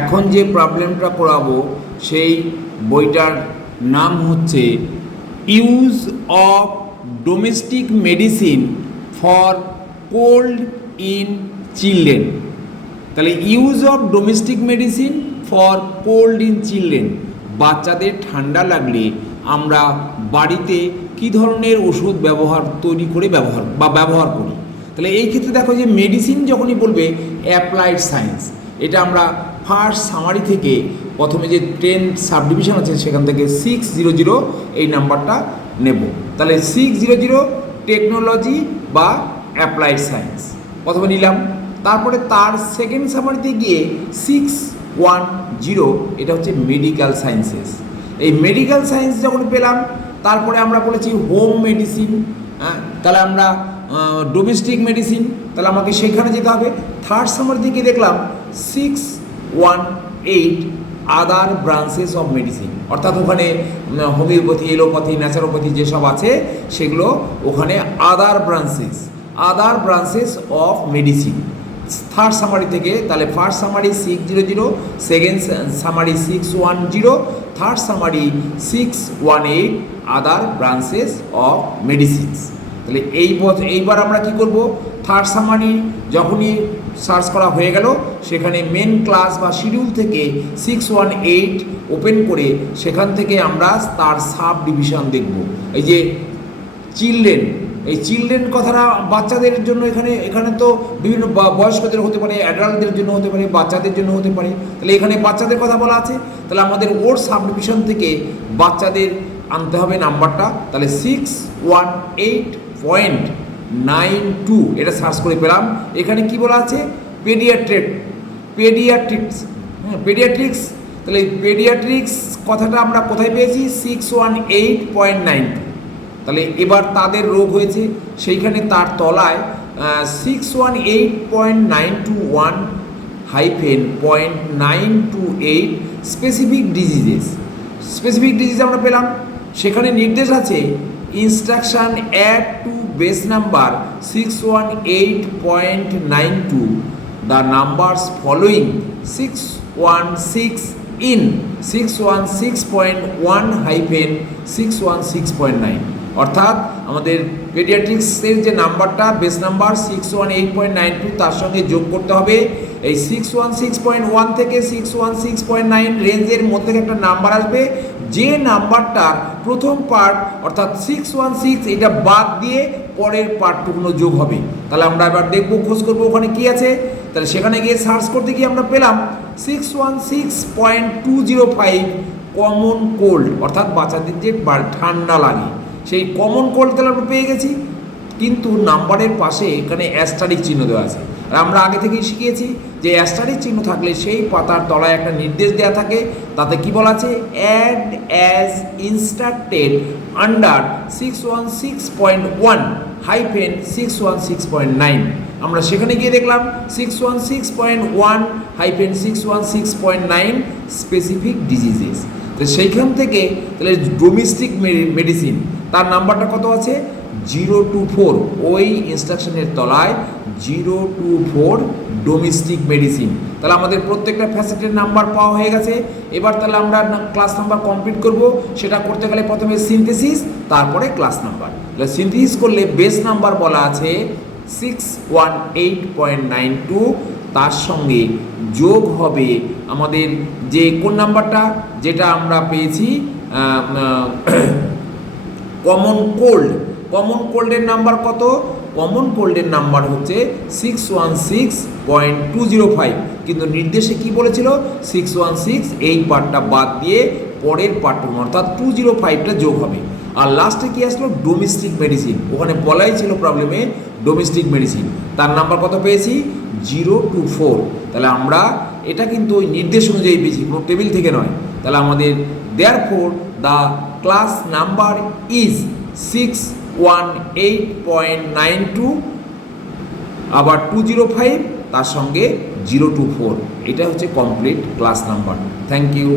এখন যে প্রবলেমটা করাবো সেই বইটার নাম হচ্ছে use of domestic medicine for cold in children. তাহলে use of domestic medicine for cold in children, বাচ্চাদের ঠান্ডা লাগলে আমরা বাড়িতে কী ধরনের ওষুধ তৈরি করে ব্যবহার করি। তাহলে এই ক্ষেত্রে দেখো যে মেডিসিন যখনই বলবে অ্যাপ্লাইড সায়েন্স, এটা আমরা ফার্স্ট সামারি থেকে প্রথমে যে 10 সাবডিভিশন আছে সেখান থেকে 600 এই নাম্বারটা নেব। তাহলে 600 টেকনোলজি বা অ্যাপ্লাইড সায়েন্স প্রথমে নিলাম, তারপরে তার সেকেন্ড সামারিতে গিয়ে 610 এটা হচ্ছে মেডিকেল সায়েন্সেস। এই মেডিকেল সায়েন্স যখন পেলাম তারপরে আমরা বলেছি হোম মেডিসিন, তাহলে আমরা ডোমেস্টিক মেডিসিন, তাহলে আমাকে সেখানে যেতে হবে। থার্ড সামারিতে গিয়ে দেখলাম 618 আদার ব্রাঞ্চেস অফ মেডিসিন, অর্থাৎ ওখানে হোমিওপ্যাথি, এলোপ্যাথি, ন্যাচারোপ্যাথি যেসব আছে সেগুলো ওখানে other branches of medicine. Third summary থেকে তাহলে first summary 600, second summary 610, third summary 618 other branches of medicines. তাহলে এইবার আমরা কি করব, থার্ড সামারি যখনই সার্চ করা হয়ে গেল সেখানে মেন ক্লাস বা শিডিউল থেকে 618 ওপেন করে সেখান থেকে আমরা তার সাব ডিভিশন দেখব। এই যে চিলড্রেন, এই চিলড্রেন কথাটা বাচ্চাদের জন্য এখানে তো বিভিন্ন বয়স্কদের হতে পারে, অ্যাডাল্টদের জন্য হতে পারে, বাচ্চাদের জন্য হতে পারে। তাহলে এখানে বাচ্চাদের কথা বলা আছে, তাহলে আমাদের ওর সাব ডিভিশন থেকে বাচ্চাদের আনতে হবে নাম্বারটা। তাহলে 618.92 এটা সার্চ করে পেলাম। এখানে কি বলা আছে, পেডিয়াট্রিক্স। তাহলে পেডিয়াট্রিক্স কথাটা আমরা কোথায় পেয়েছি, 618.92। তাহলে এবার তাদের রোগ হয়েছে সেইখানে তার তলায় 618.921-.928 স্পেসিফিক ডিজিজ আমরা পেলাম। সেখানে নির্দেশ আছে instruction add to base number 618.92 the numbers following 616 in 616.1-616.9, অর্থাৎ আমাদের পেডিয়াট্রিক্সের যে নাম্বারটা বেস নাম্বার 618.92 তার সঙ্গে যোগ করতে হবে এই 616.1 থেকে 616.9 রেঞ্জের মধ্যে একটা নাম্বার আসবে, যে নাম্বারটার প্রথম পার্ট অর্থাৎ 616 এটা বাদ দিয়ে পরের পার্টটুকুনো যোগ হবে। তাহলে আমরা এবার দেখবো, খোঁজ করবো ওখানে কি আছে। তাহলে সেখানে গিয়ে সার্চ করতে গিয়ে আমরা পেলাম 616.205 কমন কোল্ড, অর্থাৎ বাচ্চাদের যে ঠান্ডা লাগে সেই কমন কোল্ড তাহলে আমরা পেয়ে গেছি। কিন্তু নাম্বারের পাশে এখানে অ্যাস্টারিক চিহ্ন দেওয়া আছে, আর আমরা আগে থেকেই শিখিয়েছি যে অ্যাস্টারিক চিহ্ন থাকলে সেই পাতার তলায় একটা নির্দেশ দেওয়া থাকে, তাতে কি বলা আছে, অ্যাড অ্যাজ ইনস্ট্রাক্টেড আন্ডার 616.1-616.9। আমরা সেখানে গিয়ে দেখলাম 616.1-616.9 স্পেসিফিক ডিজিজেস। তো সেইখান থেকে তাহলে ডোমেস্টিক মেডিসিন তার নাম্বারটা কত আছে, 024, ওই ইনস্ট্রাকশনের তলায় 024 ডোমেস্টিক মেডিসিন। তাহলে আমাদের প্রত্যেকটা ফ্যাসেটের নাম্বার পাওয়া হয়ে গেছে। এবার তাহলে আমরা ক্লাস নাম্বার কমপ্লিট করব, সেটা করতে গেলে প্রথমে সিনথেসিস তারপরে ক্লাস নাম্বার। তাহলে সিনথেসিস করলে বেস নাম্বার বলা আছে 618.92, তার সঙ্গে যোগ হবে আমাদের যে কোন নাম্বারটা যেটা আমরা পেয়েছি কমন কোল্ডের নাম্বার কত, কমন কোল্ডের নাম্বার হচ্ছে 616.205, কিন্তু নির্দেশে কি বলেছিল 616 এই পার্টটা বাদ দিয়ে পরের পার্টটা অর্থাৎ 205টা যোগ হবে। আর লাস্টে কি আসলো, ডোমেস্টিক মেডিসিন, ওখানে বলাই ছিল প্রবলেমে ডোমেস্টিক মেডিসিন, তার নাম্বার কত পেয়েছি 024। তাহলে আমরা এটা কিন্তু ওই নির্দেশ অনুযায়ী পেয়েছি, কোনো টেবিল থেকে নয়। তাহলে আমাদের therefore the class number is 618.92, আবার 205 তার সঙ্গে 024, এটা হচ্ছে complete class number. Thank you.